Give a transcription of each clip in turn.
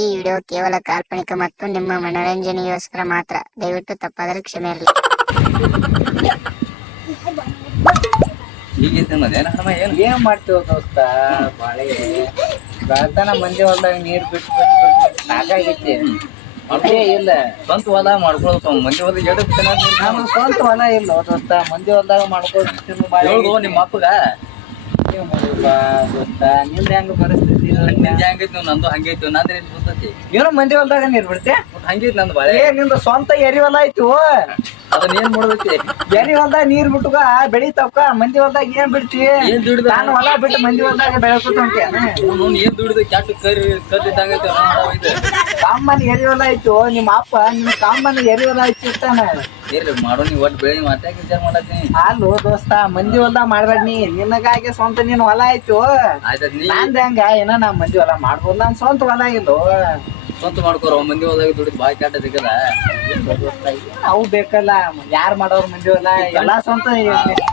ಈ ವಿಡಿಯೋ ಕೇವಲ ಕಾಲ್ಪನಿಕ ಮತ್ತು ನಿಮ್ಮ ಮನೋರಂಜನೆಗೋಸ್ಕರ ಮಾತ್ರ. ದಯವಿಟ್ಟು ತಪ್ಪಾದರೆ ಕ್ಷಮೆ ಇರಲಿ. ಏನು? ಏನ್ ಮಾಡ್ತೀವ ದೋಸ್ತ? ಬಾಳೆ. ಬೆಳತನ ಮಂದಿ ಹೊಲ್ದಾಗ ನೀರ್ ಬಿಟ್ಟು ಬಿಟ್ಟು ಸಾಕಾಗೈತಿ ಅದೇ ಇಲ್ಲ. ಸ್ವಂತ ಹೊಲ ಮಾಡ್ಕೊಳ್ತಾವ ಮಂದಿ ಹೊಲ ಎಡಕ್ ನಮ್ಮ ಸ್ವಂತ ಹೊಲ ಇಲ್ಲ ದೋಸ್ತ. ಮಂದಿ ಹೊಲ್ದಾಗ ಬಾಳೆ. ನಿಮ್ಮ ಅಪ್ಪಗ. ಏನ್ ಮಾಡುದಪ್ಪ ದೋಸ್ತ? ನಿಂದ ಹೆಂಗ ಪರಿಸ್ಥಿತಿ? ನಿಂದ ಹೆಂಗೈತಿ ನಂದ್ರೆ ಏನ್ ಗೊತ್ತೈತಿ ಏನೋ ಮಂದಿ ಹೊಲ್ದಾಗ ನೀರ್ ಬಿಡ್ತೆ ಹಂಗೈತಿ ನಂದು ಬಾಳೆ. ಏ ನಿಂದ ಸ್ವಂತ ಎರಿವಲ್ಲ ಆಯ್ತು ಐತಿ ಅದನ್ನ ಏನ್ ಮಾಡ್ಬೇಕು? ಎನಿ ಹೊಲ್ದಾಗ ನೀರ್ ಬೆಳಿ ಬೆಳಿತಾವ್ಕ ಮಂದಿ ಹೊಲ್ದಾಗ ಏನ್ ಬಿಡ್ತೀವಿ ಏನ್ ದುಡಿದ? ನಾನು ಹೊಲ ಬಿಟ್ಟು ಮಂದಿ ಹೊಲ್ದಾಗ ಬೆಳೆಸ್ಕೊತ ಅವ್ನು ಏನ್ ದುಡಿದ ಕ್ಯಾಟ್ ಕರಿ ಕದ್ದಿದ್ದಂಗ ಕಾಮನ್ ಎರಿ ಹೊಲ ಆಯ್ತು ನಿಮ್ಮ ಅಪ್ಪ ನಿಮ್ ಕಾಮನ್ ಎರಿ ಹೊಲ ಆಯ್ತು ಇರ್ತಾನ ಇರ್ಲಿ ಮಾಡೋ ನೀ ಒಟ್ಟು ಬೆಳಿ ಮಾತಾಗ ವಿಚಾರ ಮಾಡತ್ತೀನಿ? ಅಲ್ಲೋ ದೋಸ್ತ ಮಂದಿ ಹೊಲ್ದಾಗ ಮಾಡ್ಬೇಡ ನೀ. ನಿನ್ನಗಾಗೆ ಸ್ವಂತ ನಿನ್ ಹೊಲ ಆಯ್ತು. ನಂದ ಹೆಂಗ ಏನ ನಾ ಮಂದಿ ಹೊಲ ಮಾಡ್ಬೋದು ನಾನ್ ಸ್ವಂತ ಹೊಲ ಇಲ್ಲೋ ಸ್ವಂತ ಮಾಡ್ಕೋರ ಮಂದಿ ಹೋದಾಗ ದುಡಿದು ಬಾಯ್ ಕಾಟ ಸಿಗದ ಅವು ಬೇಕಲ್ಲ ಯಾರ್ ಮಾಡೋರು ಮಂದಿ ಹೊಲ? ಎಲ್ಲಾ ಸ್ವಂತ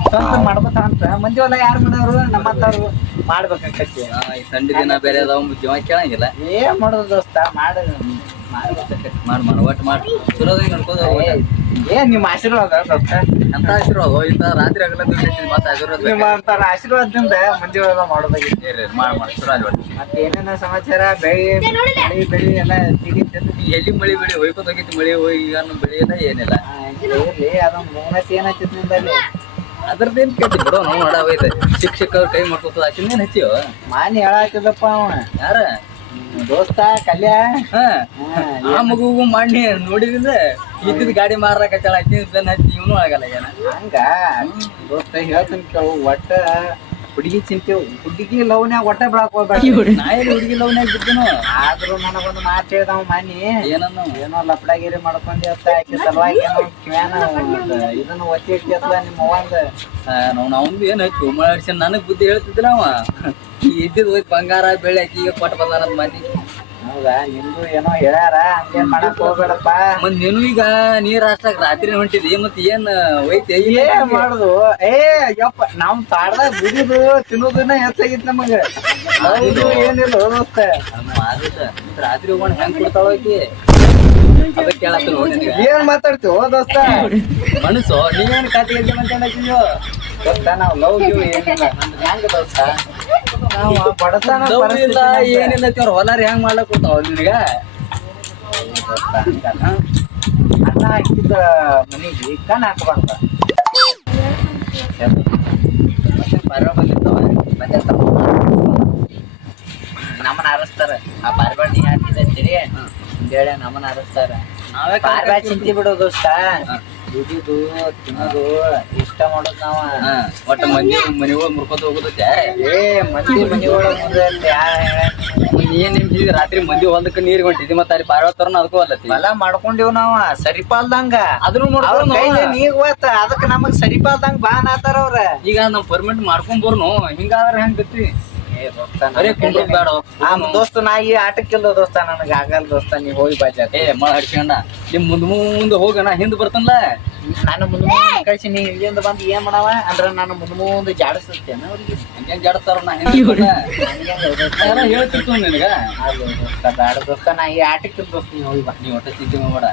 ಸ್ವಂತ ಮಾಡ್ಬೇಕ ಅಂತ ಮಂದಿ ಹೊಲ ಯಾರ್ ಮಾಡೋರು? ನಮ್ಮಂತವ್ರು ಮಾಡ್ಬೇಕಂತ ಈ ಸಂಡಿ ದಿನ ಬೇರೆ ಅದಾವ ಜೀವ ಕೇಳಂಗಿಲ್ಲ. ಏನ್ ಮಾಡೋದು ದೋಸ್ತ ಮಾಡ. ಮಾಡ್ ಮಾಡಿ ಒಟ್ಟು ಮಾಡಿ. ಚಲೋದಾಗ ನಿಮ್ಮ ಆಶೀರ್ವಾದ ಅಂತ ಆಶೀರ್ವಾದ ರಾತ್ರಿ ಆಗಲ್ಲ ಮತ್ತೆ ನಿಮ್ಮ ಆಶೀರ್ವಾದದಿಂದ ಮಂದಿ ಮಾಡೋದಾಗಿತ್ತು ಮಾಡಿ ಮಾಡ್ ಚಲೋ ಮತ್ತೆ ಏನೇನ ಸಮಾಚಾರ? ಬೆಳಿ ಬೆಳಿ ಬೆಳಿ ಎಲ್ಲ ಎಲ್ಲಿ ಮಳಿ ಬೆಳಿ ಹೋಯ್ಕೋತ ಹೋಗಿತ್ತು ಮಳಿ ಹೋಗಿ ಈಗ ಬೆಳಿ ಇಲ್ಲ ಏನಿಲ್ಲ. ಇರ್ಲಿ ಅದ ನಿಂದಲ್ಲಿ. ಅದ್ರದ್ದೇನ್ ಕೇಳ್ತಿ ಬಿಡೋ ನಾವು ಮಾಡಾವೈತೆ ಶಿಕ್ಷಕರು ಕೈ ಮಾಡ್ಕೋತದ ಆಕಿಂದೇನ್ ಹಚ್ಚಿವ ಮಾನಿ ಹೇಳತ್ತಿದ್ದಪ್ಪ ಅವ ಯಾರ? ದೋಸ್ತ ಕಲ್ಯ? ಆ ಮಗುಗೂ ಮಾಡಿ ನೋಡಿದ್ರೆ ಇದ್ದಿದ್ ಗಾಡಿ ಮಾರ್ಲಕತ್ತಾಳ ಆಕಿ ಬೆನ್ ಹಚ್ಚಿ ಇವನು ಆಗಲ್ಲ ಏನ ಹಂಗ? ದೋಸ್ತ ಹೇಳ್ತೀನಿ ಕೇಳು ಒಟ್ಟ ಹುಡುಗಿ ಚಿಂತೆ ಹುಡುಗಿ ಲವ್ನ್ಯಾಗ ಒಟ್ಟೆ ಬೆಳಕ್ ಹೋಗ್ಬೇಡ ನಾಯಿ ಹುಡುಗಿ ಲವ್ನ್ಯಾಗ ಬಿದ್ದನು. ಆದ್ರೂ ನನಗೊಂದು ಮಾತು ಹೇಳ್ದವ ಮಾನಿ ಏನನ್ನು? ಏನೋ ಲಪಡಾಗಿರಿ ಮಾಡ್ಕೊಂಡಿ ಅಂತ ಆಕೆ ಸಲುವಾಗಿ ಕಿವ್ಯಾನ ಇದನ್ನ ಒತ್ತಿ ಇಟ್ಟಿಯತ್ಲ ನಿಮ್ಮ ಅವ್ವಂದ. ನಾವು ನಾವ್ ಏನು ಹಚ್ಚು ಮಾಡಿಸಿ ನನಗೆ ಬುದ್ಧಿ ಹೇಳ್ತಿದ್ದಿಲ್ಲ ಅವ. ಇದ್ದಿದ್ದು ಇದ್ದಿದ್ ಹೋಯ್ತು ಬಂಗಾರ ಬೆಳೆ ಈಗ ಕೊಟ್ಟು ಬಂದಾರ ಮಂದಿ ಹೌದಾ? ನಿಮ್ದು ಏನೋ ಹೇಳ್ಯಾರ? ಹಂಗೇನ್ ಮಾಡಕ್ ಹೋಗ್ಬೇಡಪ್ಪ. ಮತ್ ನೀನು ಈಗ ನೀರ್ ಹಾಸ್ಲಾಕ್ ರಾತ್ರಿ ಹೊಂಟಿದಿ ಮತ್ ಏನ್ ಒಯ್ತೆ ಏನ್ ಮಾಡುದು? ಏ ಯಪ್ಪ ನಾವ್ ತಾಡ್ದಾಗ ಬಿಡುದು ತಿನ್ನೋದನ್ನ ಹೆಚ್ಚಾಗಿತ್ ನಮಗ. ಹೌದು ಏನಿಲ್ಲ ದೋಸ್ತ ರಾತ್ರಿ ಹೋಗೋಣ ಹೆಂಗ್ ಕೊಡ್ತಾಳಿ ಆಕಿ? ಅದಕ್ಕೆ ಕೇಳತ್ತ ನೋಡಿ ಏನ್ ಮಾತಾಡ್ತೀವೋ ದೋಸ್ತ? ಮನಸ್ಸು ನೀವೇನ್ ಕಾತಿ ಗೊತ್ತಾ ಮಾತಾಡಕ್ಕಿದ್ಯೋ ದೋಸ್ತ ನಾವ್ ಲವ್ ಗಿವ್ ಏನಿಲ್ಲ ನಮ್ದು ಹೆಂಗ ದೋಸ್ತ? ಇಲ್ಲ ಏನಿಲ್ಲ ಅವ್ರ ಹೊಲಾರಿ ಹೆಂಗ್ ಮಾಡ್ಲಕ್ ಕೊಡ್ತಾವ ನಿನಗ. ಅನ್ನ ಹಾಕಿದ ಮನಿಗೆ ಕಣ್ ಹಾಕಬಾರ್ದ. ಮತ್ತೆ ಬಂದಿರ್ತಾವ ಬಂದಿರ್ತಾವ ನಮ್ಮನ್ನ ಅರಸ್ತಾರ. ಆ ಪಾರ್ಬಾಡಿ ಹಾಕಿದ ಅಂತೇಳಿ ಹೇಳಿ ನಮ್ಮನ್ನ ಅರಸ್ತಾರ. ನಾವೇ ಪಾರ್ಬಾ ಚಿಂತಿ ಬಿಡೋ ದೋಸ್ತ. ದುಡಿದು ತಿನ್ನೋದು ಇಷ್ಟ ಮಾಡೋದು ನಾವ. ಒಟ್ಟ ಮಂದಿ ಮನಿಗಳು ಮುರ್ಕೋತ ಹೋಗುದತ್ತೆ ಏ ಮಂದಿ ಮನಿಗಳ ಏನ್ ನಿಮ್ಗೆ ರಾತ್ರಿ ಮಂದಿ ಒಂದಕ್ಕೆ ನೀರ್ ಹೊಂಟಿದಿ ಮತ್ತೆ ಅಲ್ಲಿ ಪಾರ್ವತರನ ಅದಕ್ಕೂ ಅಲ್ಲತಿ? ಎಲ್ಲ ಮಾಡ್ಕೊಂಡಿವ್ ನಾವ ಸರಿಪಾಲ್ದಂಗ. ಅದ್ರೂ ಅವ್ರ ನೋಡ್ಕೊಂಡು ಅದಕ್ಕೆ ಹೋತ ಅದಕ್ಕೆ ನಮಗ್ ಸರಿಪಾಲ್ದಂಗ ಬಾ ನಾತಾರ ಅವ್ರ. ಈಗ ನಮ್ ಪರ್ಮಿಟ್ ಮಾಡ್ಕೊಂಡ್ ಬರ್ನು ಹಿಂಗಾದ್ರೆ ಹೆಂಗ್ ಆ ದೋಸ್ತ ನಾ ಈ ಆಟಕ್ಕಿಲ್ಲ ದೋಸ್ತ ನನಗೆ ಆಗಲ್ಲ ದೋಸ್ತ ನೀ ಹೋಗಿ ಬಾಜ ಏ ಮಳ ಹಡ್ಕೊಂಡ ನಿಮ್ ಮುಂದ್ ಮುಂದ್ ಹೋಗೋಣ ನಾ ಹಿಂದ್ ಬರ್ತನಲ್ಲ ನಾನು ಮುಂದೆ ಮುಂದೆ ಕಳ್ಸಿ ನೀ ಇಲ್ಲಿಂದ ಬಂದು ಏನ್ ಮಾಡವ? ಅಂದ್ರ ನಾನು ಮುಂದೆ ಮುಂದೆ ಜಾಡಿಸ್ತೇನೆ ಅವ್ರಿಗೆ? ಹಂಗೇನ್ ಜಾಡ್ತಾರ ನಾ ನಿನಗ. ದೋಸ್ತ ಬ್ಯಾಡ ದೋಸ್ತ ನಾ ಈ ಆಟಕ್ಕೆ ದೋಸ್ತ ನೀವು ಹೋಗಿ ಬಾ. ನೀ ಒಟ್ಟ ಚಿಂತೆ ಮಾಡ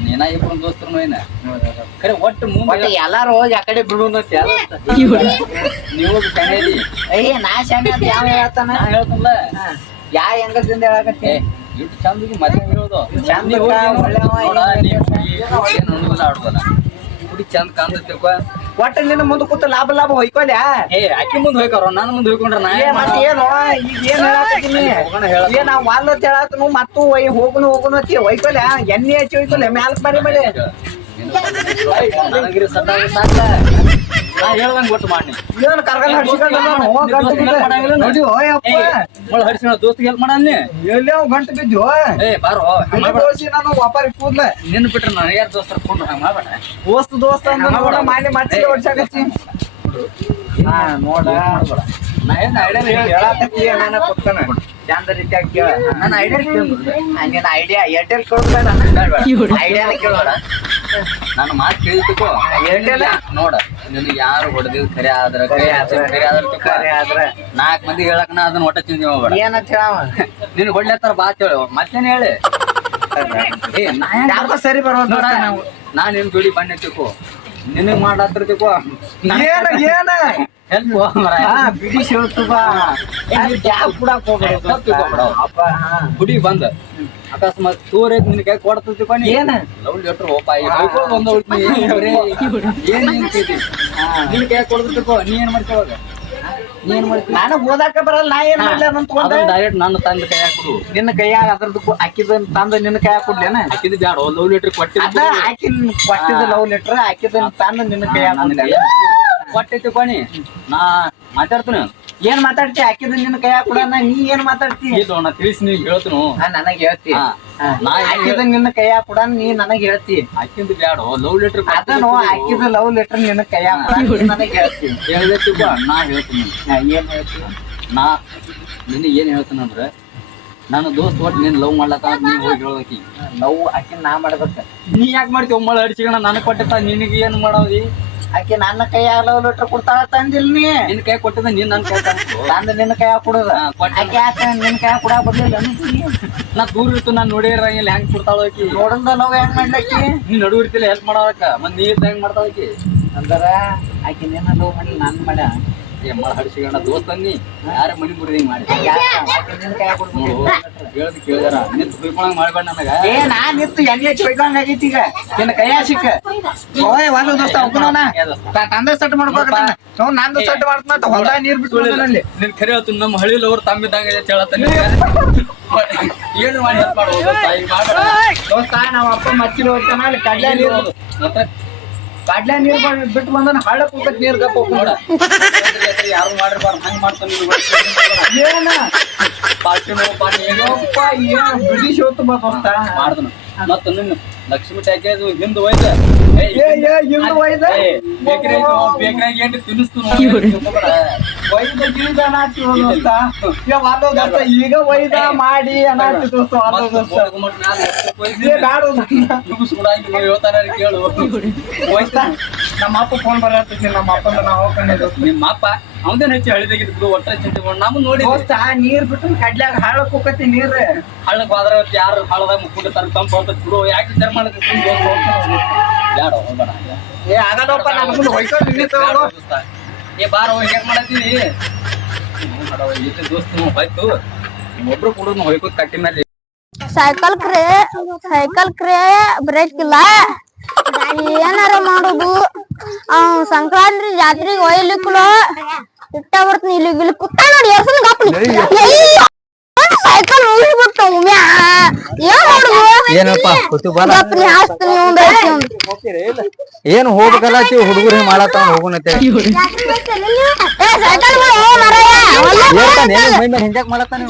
ನೀನ ಇಬ್ರು ದೋಸ್ತರು ಏನ ಕರೆ ಒಟ್ಟು ಮುಂದೆ ಎಲ್ಲಾರು ಹೋಗಿ ಆ ಕಡೆ ಬಿಡು ನೀವು ಕಣೇದಿ ಅಯ್ಯ ನಾ ಶಾನೆ ಯಾವ ಹೇಳ್ತಾನ? ಹೇಳ್ತಲ್ಲ ಯಾ ಹೆಂಗದಿಂದ ಹೇಳಕತ್ತೆ? ಇಟ್ಟು ಚಂದಿಗೆ ಮತ್ತೆ ಹುಡುಗಿ ಚಂದ ಒಟ್ಟ ನಿನ್ನ ಮುಂದೆ ಕೂತು ಲಾಭ ಲಾಭ ಹೊಯ್ಕೊಲ್ಯಾ ಏ ಆಕಿ ಮುಂದೆ ಹೋಯ್ಕವ್ರ ನಾನು ಮುಂದೆ ಹೋಯ್ಕೊಂಡ್ರ ನಾ ಮತ್ತೆ ಏನು ಈಗ ಏನ್ ವಾಲ್ ಅಂತ ಹೇಳತ್ನು ಮತ್ತು ಒಯ್ ಹೋಗುನು ಹೋಗುನು ಅತ್ತಿ ಹೊಯ್ಕೊಲ್ಯಾ ಎಣ್ಣೆ ಹಚ್ಚಿ ಒಯ್ಕೊಲ್ಯ ಮ್ಯಾಲಕ್ ಬರಿ ಬಳಿ ನನಗಿರಿ ಸಾಕ ಹೇಳ್ದಂಗ್ ಗೊತ್ತು ಮಾಡಿ. ಏನು ಹಡ್ಸಿಕೊಂಡ್ ನಾನು ಹೋಗ್ ಗಂಟು ಬಿದ್ದು. ನೋಡಿ ದೋಸ್ತಿಗೆ ಹೆಲ್ಪ್ ಮಾಡನ್ನಿ ಎಲ್ಲಿ ಅವ್ ಗಂಟು ಬಿದ್ದು ಏ ಬಾರೋ ಬಿಳಿ ತೋರ್ಸಿ ನಾನು ವ್ಯಾಪಾರಿ ಕೂದ್ಲ. ನಿನ್ನ ಬಿಟ್ರೆ ನಾನು ಯಾರು ದೋಸ್ತರ ಹಂಗ ಮಾಡ್ಬೇಡ. ದೋಸ್ತ ನೋಡ ಮಾಡಿ ಮಾಡಿ ಹೊಡ್ಸಾಕತ್ತಿ. ಹಾ ನೋಡ. ನಾ ಏನ್ ಐಡಿಯಾ ಹೇಳಿ ಹೇಳಕತ್ತಿ ನಾನು ಕೊಡ್ತಾನ. ಚಂದ ರೀತಿಯಾಗಿ ನನ್ನ ಐಡಿಯಾ ನಿನ್ನ ಐಡಿಯಾ ಏರ್ಟೆಲ್ ಕೊಡ್ಬೇಡ ಐಡಿಯಾ ಕೇಳೋಣ ನನ್ನ ಮಾತು ಕೇಳಿತಕೋ. ಏರ್ಟೆಲ್ ನೋಡ ನಿನಗೆ ಯಾರು ಹೊಡೆದಿದ್ ಖರೆ ಆದ್ರ ಖರೆ ಆದ್ರ. ಖರೆ ಆದ್ರ. ಖರೆ ಆದ್ರ. ನಾಲ್ಕ್ ಮಂದಿ ಹೇಳಕ್ ನಾ ಅದನ್ನ ಒಟ್ಟ ಚಿಂತೆ ಮಾಡ್ಬೇಡ. ಏನಂತ ಹೇಳವ ನಿನ್ ಹೊಡ್ಲತ್ತಾರ ಬಾತ್ ಹೇಳು. ಮತ್ತೇನ್ ಹೇಳಿ? ಸರಿ ಬರೋದು ನಾ ನಿನ್ ಜೋಡಿ ಬನ್ನಿ ತಿಳ್ಕೊ ನಿನಗ್ ಮಾಡತ್ರ ತಿಳ್ಕೊ ಏನ ಏನ? ಗುಡಿ ಬಂದ. ಅಕಸ್ಮಾತ್ ತೋರ್ ನಿನ್ ಕೈ ಕೊಡ್ತಿ ತಿಳ್ಕೊಂಡಿ ಏನು? ಲವ್ ಲೆಟರ್ ಓಪ ಒಂದ್ ಏನ್ ನಿಂತಿದ್ದಿ ನಿನ್ ಕೈ ಕೊಡ್ದು ತಿಳ್ಕೊ ನೀ ಏನ್ ಮಾಡ್ತೇವಾಗ ನೀ ಏನ್ ಮಾಡ್ತೀವಿ ನಾನು ಓದಾಕ ಬರಲ್ಲ ನಾ ಏನ್ ಮಾಡ್ಲಿ ಅದನ್ನ ತಗೊಂಡ? ಡೈರೆಕ್ಟ್ ನನ್ನ ತಂದೆ ಕೈ ಹಾಕುದು ನಿನ್ನ ಕೈಯಾಗ ಅದ್ರದ್ದು ಅಕ್ಕಿದ ತಂದ ನಿನ್ನ ಕೈ ಕೊಡ್ಲೇನ ಹಾಕಿದ್ ಬ್ಯಾಡ ಲವ್ ಲೆಟರ್ ಕೊಟ್ಟಿದ್ದ ಅದ ಹಾಕಿನ್ ಕೊಟ್ಟಿದ ಲವ್ ಲೆಟರ್ ಹಾಕಿದ ತಂದ ನಿನ್ನ ಕೈ ಕೊಡ್ಲೇನ? ಕೊಟ್ಟೆ ಕೋಣಿ ನಾ ಮಾತಾಡ್ತೀನಿ. ಏನ್ ಮಾತಾಡ್ತಿ? ಹಾಕಿದ ನಿನ್ನ ಕೈ ಕೊಡಣ ನೀ ಏನ್ ಮಾತಾಡ್ತಿ? ಇದು ನಾ ತಿಳಿಸಿ ನೀ ಹೇಳ್ತೀನಿ. ನನಗ್ ಹೇಳ್ತಿ. ನಾ ಹಾಕಿದ ನಿನ್ನ ಕೈ ಕೊಡಣ ನೀ ನನಗ್ ಹೇಳ್ತಿ. ಹಾಕಿದ್ ಬ್ಯಾಡ. ಲವ್ ಲೆಟರ್ ಅದನ್ನು ಹಾಕಿದ ಲವ್ ಲೆಟರ್ ನಿನ್ನ ಕೈಯಾ ಕೊಡಣ ನನಗೆ ಹೇಳ್ತಿ. ಹೇಳ್ದೆ ತಿಳ್ಕೊ ನಾ ಹೇಳ್ತೀನಿ. ಏನ್ ಹೇಳ್ತೀನಿ ನಾ ನಿನ್ನ ಏನ್ ಹೇಳ್ತಾನಂದ್ರ ನನ್ನ ದೋಸ್ತ್ ಒಟ್ಟು ನೀನ್ ಲವ್ ಮಾಡ್ಲತ್ತ ನೀ ಹೋಗಿ ಹೇಳ್ಬೇಕಿ ಲವ್ ಆಕೆ ನಾ ಮಾಡ್ಬೇಕ. ನೀ ಯಾಕೆ ಮಾಡ್ತೀವಿ ಒಮ್ಮಳ ಅಡಿಸಿಗಣ ನನಗೆ ಕೊಟ್ಟಿತ್ತ ನಿನಗೆ ಏನು ಮಾಡೋದಿ? ಆಕೆ ನನ್ನ ಕೈಯಾಗ ಲವ್ ಲೆಟರ್ ಕೊಡ್ತಾಳ ತಂದಿಲ್ ನೀ. ನಿನ್ ಕೈ ಕೊಟ್ಟದ ನೀನ್ ನನ್ನ ಕೈ ತಂದು ನಿನ್ನ ಕೈ ಕೊಡೋದ. ಆಕಿ ಯಾಕ ನಿನ್ನ ಕೈ ಕೊಡ ಬರ್ಲಿಲ್ಲ ನಾ? ದೂರ ಇರ್ತು ನಾನ್ ಇಲ್ಲಿ ಹೆಂಗ್ ಕೊಡ್ತಾಳ ಆಕಿ. ನೋಡಂದ ಲವ್ ಹೆಂಗ್ ಮಾಡ್ಲಕ್ಕಿ? ನೀ ನಡು ಇರ್ತಿಲ್ಲ ಹೆಲ್ಪ್ ಮಾಡೋದಕ್ಕ ಮತ್ತೆ ನೀ ಇದ್ದ ಹೆಂಗ್ ಮಾಡ್ತಾಳ ಆಕಿ? ಅಂದ್ರ ಆಕಿ ನಿನ್ನ ಲವ್ ಮಾಡಿ ನಾನು ಮಾಡ ಏ ಮಳ ಹಡಿಸಿಗಣ ದೋಸ್ತ ನೀ ಯಾರ ಮನಿ ಮುರಿದ ಹಿಂಗ್ ಮಾಡಿ ಹೇಳ್ದ್ ಕೇಳ್ದಾರ. ನಿಂತು ಕುಯ್ಕೊಳಂಗ್ ಮಾಡ್ಬೇಡ ನನಗ. ಏ ನಾ ನಿತ್ತು ಎಣ್ಣೆ ಚೊಯ್ಕೊಂಡ್ ಆಗೈತಿ ಈಗ? ನಿನ್ನ ಕೈಯಾ ಸಿಕ್ಕ? ಓಯ್ ಒಂದು ದೋಸ್ತ ಒಬ್ಬನವನ. ತಂದೆ ಸೆಟ್ ಮಾಡ್ಬೇಕಂತ ನಾವು ನಂದು ಸೆಟ್ ಮಾಡ್ತಾನ ಹೊಲ್ದಾಗ ನೀರ್ ಬಿಟ್ಟು ನಿನ್ ಖರೆ ಹೇಳ್ತೀನಿ ನಮ್ಮ ಹಳ್ಳಿಲಿ ಅವ್ರು ತಮ್ಮಿದ್ದಂಗ ಹೇಳತ್ತಾನೆ ಏನು ಮಾಡಿ ಹೆಲ್ಪ್ ಮಾಡುವ ದೋಸ್ತ. ನಾವ್ ಅಪ್ಪ ಮಚ್ಚಿಲ್ ಹೋಗ್ತಾನ ಅಲ್ಲಿ ಕಡ್ಲೆ ನೀರು ಕಡ್ಲೆ ನೀರ್ ಬಂದ್- ಬಿಟ್ಟು ಬಂದನ ಹಳ್ಳ ಕೂತ ನೀರ್ ಗಪ್ಪ ನೋಡ ಯಾರು ಮಾಡಿರ್ಬಾರ್ದು ಹಂಗ್ ಮಾಡ್ತಾನೆ ಏನ ಪಾರ್ಟಿ ಏನೋ ಬ್ರಿಟಿಷ್ ಹೊತ್ತು ಬಾ ದೋಸ್ತ ಮಾಡ್ದನು. ಮತ್ತ ನಿನ್ನ ಲಕ್ಷ್ಮಿ ಟ್ಯಾಕೇಜ್ ಹಿಂದ್ ಒಯ್ದ. ಏ ಏ ಹಿಂದ್ ಒಯ್ದ? ಬೇಕ್ರಿ ತಿನ್ನಿಸ್ತು ಒಯ್ದ ಈಗ ಒಯ್ದ ಮಾಡಿ ಅನ್ನ. ಕೇಳು. ನಮ್ಮ ಅಪ್ಪ ಫೋನ್ ಬರತ್ತಿದ್ನಿ ನಮ್ಮ ಅಪ್ಪಂದ ನಾವು ಹೋಗ್ಕೊಂಡೆ ದೋಸ್ತ ನಿಮ್ಮ ಅಪ್ಪ ಅವನೇನ್ ಹೆಚ್ಚು ಹಳಿದಾಗಿದ್ದು ಒಟ್ಟ ಚಿಂತೆ ಮಾಡಿ. ನಮ್ ನೋಡಿ ದೋಸ್ತ ನೀರ್ ಬಿಟ್ಟು ಕಡ್ಲ್ಯಾಗ ಹಾಳಕ್ ಹೋಗತಿ ನೀರ್. ಹಳ್ಳಕ್ ಹೋದ್ರ ಯಾರು ಹಳದಾಗ ಮುಕ್ಕೊಂಡು ತನ್ನ ತಂಪ ಅಂತ ಬಿಡು. ಯಾಕೆ ವಿಚಾರ ಬ್ಯಾಡ ಹೋಗ್ಬೇಡ. ಏ ಆಗಲ್ಲಪ್ಪ ಬಾರ ಹೆಂಗ್ ಮಾಡತ್ತೀನಿ? ದೋಸ್ತ ಹೋಯ್ತು. ಒಬ್ರು ಕೂಡ ಕಟ್ಟಿ ಮೇಲೆ. ಸೈಕಲ್ ಕ್ರೇ ಸೈಕಲ್ ಕ್ರೇ ಬ್ರೇಕ್ ಇಲ್ಲ. ಏನಾರ ಮಾಡುದು? ಅವ್ ಸಂಕ್ರಾಂತಿ ಜಾತ್ರೆಗೆ ಒಯ್ಲಿಕ್ಕಲ ಇಟ್ಟ ಬರ್ತೀನಿ ಇಲ್ಲಿ ಇಲ್ಲಿ ಕುತ್ತ ನೋಡಿ ಎರ್ಸನ್ ಗಪ್ನಿ ಸೈಕಲ್ ಉಳಿಬಿಟ್ಟು ಮ್ಯಾ ಏನ್ ಮಾಡುದು? ಏನಪ್ಪ ಹಾಸ್ತೀನಿ ಒಂದ್ ಐತಿ ಒಂದ್. ಏನ್ ಹೋಗ್ಬೇಕಲ್ಲ ಹುಡುಗರು ಮಾಡತ್ತಾವ ಹೋಗುನತ್ತೆ ಏ ಸೈಕಲ್ ಬಿಡು ಮರಯ್ಯ ಹೇಳ್ತಾನೆ ಮೈ ಮೇಲೆ ಹಿಂಗ್ಯಾಕ್ ಮಾಡತ್ತಾನ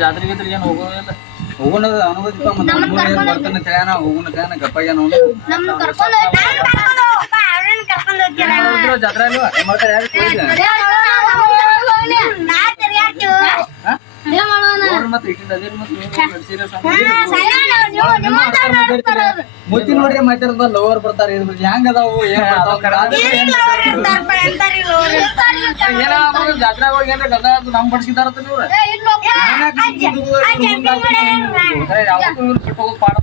ಜಾತ್ರೆ ಇದ್ರೆ ಏನು ಹೋಗೋದಿಲ್ಲ ಹೋಗೋಣ ಅನುಭವಿಸ್ಪ ಮತ್ತೆ ಏನ್ ಬರ್ತಾನೆ ತಿಳಿಯಾನ? ಹೋಗೋಣ ತಿಳಿಯಾನ ಗಪ್ಪಾಗ್ಯಾನ ಅವ್ನು. ಜಾತ್ರೆ ಅಲ್ವಾ? ಮಾಡ್ತಾರೆ ಯಾರು ಮತ್ತೆ ಮತ್ತೆ ಮುತ್ತಿ ನೋಡ್ರಿ ಮಾತಾಡದ ಲವರ್ ಬರ್ತಾರ ಹೆಂಗ್ ಅದಾವು ಏನ್ ಬರ್ತಾವ ಏನ ಜಾತ್ರೆ ಹೋಗಿ ಏನ್ರ ಗದ ನಮ್ ಬಡ್ಸಿದಾರ ಪಾಡ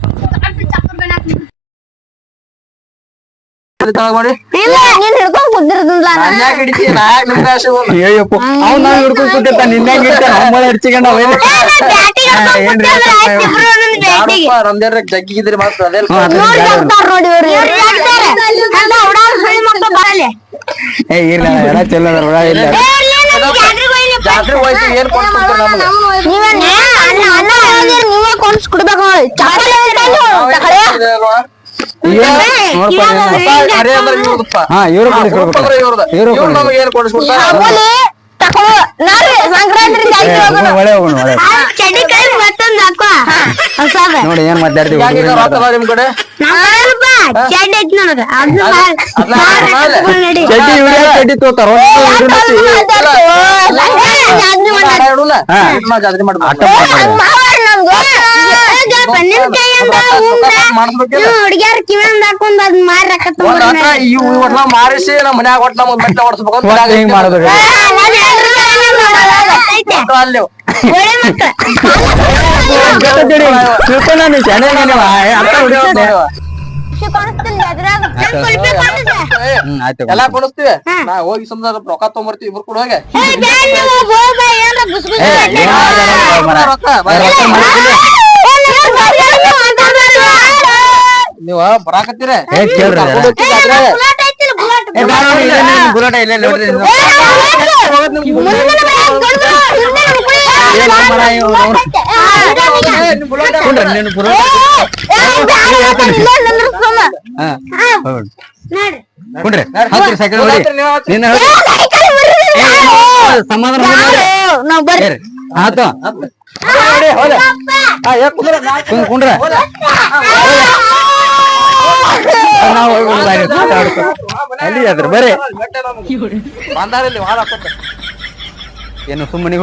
ಮಾಡಿ ಇಲ್ಲ ನೀನ್ ಹಿಡ್ಕೊಂಡ್ ಕುದ್ದಿರ್ದಿಲ್ಲ ಅಯ್ಯಪ್ಪ ಅವ್ನ ನಾವ್ ಹಿಡ್ಕೊಂಡ್ ಕೂತಿರ್ತಾನ ನಿನ್ನ ಹಿಡ್ತಾನ? ಅಮ್ಮಳ ಹಡ್ಚಿಕೊಂಡ ಜಗ್ಗಿದ್ರೆ ಮಾತ್ರ ಅದೇ ಏ ಇಲ್ಲ ಎಲ್ಲ ಚೆಲ್ಲದ ಇಲ್ಲ. ಜಾತ್ರೆ ಹೋಯ್ತು ಏನ್ ಕೊಡ್ತಾರೆ ನಮ್ಗೆ? ನೀವೇನ್ ಅಣ್ಣ ಅಣ್ಣ ಹೇಳಿದ್ರೆ ನೀವೇ ಕೊಂಡ್ಸ್ ಕೊಡ್ಬೇಕು ನೋಡಿ ಏನ್ ಮಾತಾಡ್ತೀವಿ ಚಡ್ಡಿ ಚಡ್ಡಿ ತೋತಾರ. ಹುಡುಗಿಯರ್ ಕಿವಿಯೊಂದ್ ಹಾಕೊಂಡ್ ಅದ್ ಮಾರಿ ರೊಕ್ಕ ಮಾರಿಸಿ ನಮ್ಮ ಮನ್ಯಾಗ ಒಟ್ಟು ನಮ್ಗೆ ಮೆಟ್ಲ ಹೊಡ್ಸ್ಬೇಕು ಹಿಂಗ್ ಮಾಡೋದು ಹೋಗಿ ರೊಕ್ಕ ತಗೊಂಬರ್ತೀವಿ ಇಬ್ರು ಕೂಡ ನೀವ ಬರಾಕತ್ತೀರ? ಇಲ್ಲ నేను ಸಮಾಧಾನ ಆತ ಕುಂಡ್ರ ನಾವು ಅಲ್ಲಿ ಅದ್ರ ಬರೇ ಬಂದಾರಲ್ಲಿ ಏನು ಸುಮ್ಮನೆ